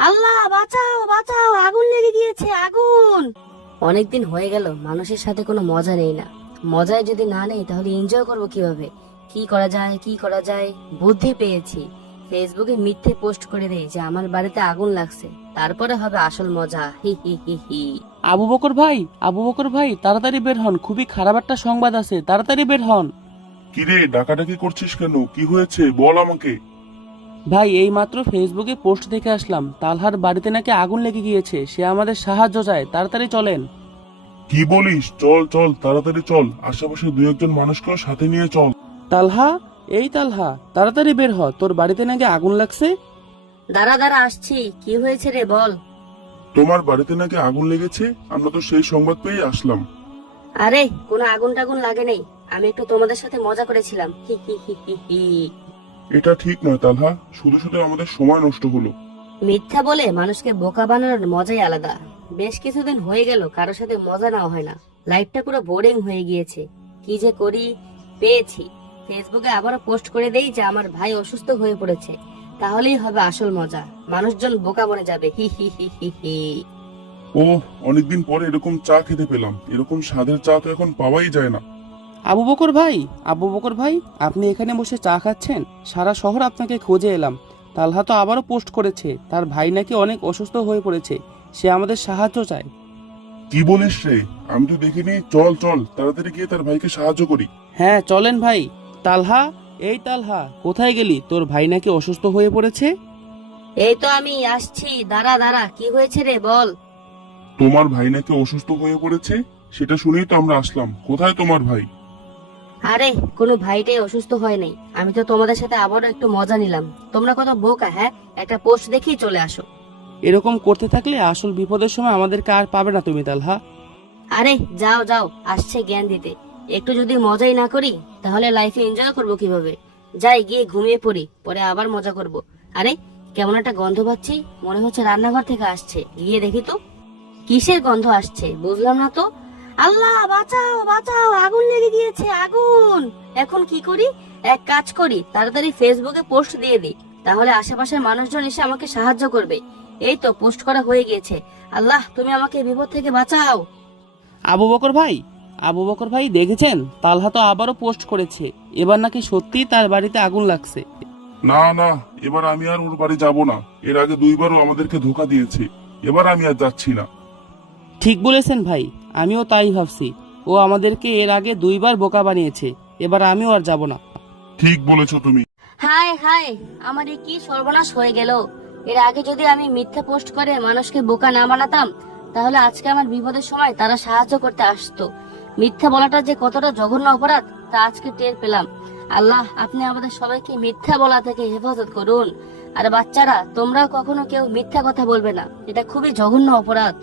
আল্লাহ বাঁচাও বাঁচাও, আগুন লেগে গিয়েছে, আগুন। অনেকদিন হয়ে গেল মানুষের সাথে কোনো মজা নেই না। মজায় যদি না নেই তাহলে এনজয় করব কিভাবে? কি করা যায়, কি করা যায়, বুদ্ধি পেয়েছি। ফেসবুকে মিথ্যে পোস্ট করে দেই যে আমার বাড়িতে আগুন লাগছে, তারপরে হবে আসল মজা। হি হি হি হি। আবু বকর ভাই, আবু বকর ভাই, তাড়াতাড়ি বের হন, খুবই খারাপ একটা সংবাদ আছে, তাড়াতাড়ি বের হন। কিরে, ডাকাডাকি করছিস কেন? কি হয়েছে বল আমাকে। ভাই, এই মাত্র ফেসবুকে পোস্ট দেখে আসলাম, তালহার বাড়িতে নাকি আগুন লেগে গিয়েছে, সে আমাদের সাহায্য চায়, তাড়াতাড়ি চলেন। কি বলিস? চল চল, তাড়াতাড়ি চল, আশেপাশে দু একজন মানুষকেও সাথে নিয়ে চল। তালহা, এই তালহা, তাড়াতাড়ি বের হ, তোর বাড়িতে নাকি আগুন লাগছে। দাঁড়া দাঁড়া, আসছি। কি হয়েছে রে, বল। তোমার বাড়িতে নাকি আগুন লেগেছে, আমরা তো সেই সংবাদ পেয়ে আসলাম। আরে কোনো আগুন টাগুন লাগে নেই, আমি একটু তোমাদের সাথে মজা করেছিলাম। হি হি হি হি হি। এটা ঠিক নয় তালহা, শুধু শুধু আমাদের সময় নষ্ট হলো। মিথ্যা বলে মানুষকে বোকা বানানোর মজাই আলাদা। বেশ কিছুদিন হয়ে গেল কারোর সাথে মজা নেওয়া হয় না। লাইফটা পুরো বোরিং হয়ে গিয়েছে। কি যে করি, পেয়েছি। ফেসবুকে আবারও পোস্ট করে দেই যে আমার ভাই অসুস্থ হয়ে পড়েছে, তাহলেই হবে আসল মজা। মানুষজন বোকা বনে যাবে। হি হি হি হি হি। ও, অনেকদিন পরে এরকম চা খেতে পেলাম। এরকম স্বাদের চা তো এখন পাওয়াই যায় না। আবু বকর ভাই, আবু বকর ভাই, আপনি এখানে বসে চা খাচ্ছেন? সারা শহর আপনাকে খোঁজে এলাম। তালহা তো আবারও পোস্ট করেছে, তার ভাই নাকি অনেক অসুস্থ হয়ে পড়েছে, সে আমাদের সাহায্য চায়। কি বলিস রে? আমি তো দেখিনি। চল চল, তাড়াতাড়ি গিয়ে তার ভাইকে সাহায্য করি। হ্যাঁ চলেন ভাই। তালহা, এই তালহা, কোথায় গেলি? তোর ভাই নাকি অসুস্থ হয়ে পড়েছে। এই তো আমি আসছি, দাঁড়া দাঁড়া, কি হয়েছে রে, বল। তোমার ভাই নাকি অসুস্থ হয়ে পড়েছে, সেটা শুনেই তো আমরা আসলাম। কোথায় তোমার ভাই? আরে কোনো ভাইটাই অসুস্থ হয় নাই, আমি তো তোমাদের সাথে আবারও একটু মজা নিলাম। তোমরা কত বোকা, হ্যাঁ? একটা পোস্ট দেখেই চলে আসো। এরকম করতে থাকলে আসল বিপদের সময় আমাদেরকে আর পাবে না তুমি তালহা। আরে যাও যাও, আসছে জ্ঞান দিতে। একটু যদি মজাই না করি তাহলে লাইফে এনজয় করব কিভাবে? যাই গিয়ে ঘুমিয়ে পড়ি, পরে আবার মজা করব। আরে কেমন একটা গন্ধ পাচ্ছি, মনে হচ্ছে রান্নাঘর থেকে আসছে। গিয়ে দেখি তো কিসের গন্ধ আসছে, বুঝলাম না তো। আল্লাহ বাঁচাও বাঁচাও, আগুন লেগে গিয়েছে, আগুন। এখন কি করি? এক কাজ করি, তাড়াতাড়ি ফেসবুকে পোস্ট দিয়ে দিই, তাহলে আশেপাশের মানুষজন এসে আমাকে সাহায্য করবে। এই তো পোস্ট করা হয়ে গিয়েছে। আল্লাহ তুমি আমাকে বিপদ থেকে বাঁচাও। আবু বকর ভাই, আবু বকর ভাই, দেখেছেন তালহা তো আবারও পোস্ট করেছে, এবার নাকি সত্যি তার বাড়িতে আগুন লাগছে। না না, এবার আমি আর ওর বাড়ি যাব না। এর আগে দুইবারও আমাদেরকে ধোকা দিয়েছে। এবার আমি আর যাচ্ছি না। ঠিক বলেছেন ভাই, আমিও তাই ভাবছি। ও আমাদেরকে এর আগে দুইবার বোকা বানিয়েছে, এবার আমিও আর যাব না। ঠিক বলেছো তুমি। হায় হায়, আমার এ কি সর্বনাশ হয়ে গেল। এর আগে যদি আমি মিথ্যা পোস্ট করে মানুষকে বোকা না বানাতাম, তাহলে আজকে আমার বিপদের সময় তারা সাহায্য করতে আসতো। মিথ্যা বলাটা যে কতটা জঘন্য অপরাধ তা আজকে টের পেলাম। আল্লাহ আপনি আমাদের সবাইকে মিথ্যা বলা থেকে হেফাজত করুন। আর বাচ্চারা, তোমরাও কখনো কেউ মিথ্যা কথা বলবে না, এটা খুবই জঘন্য অপরাধ।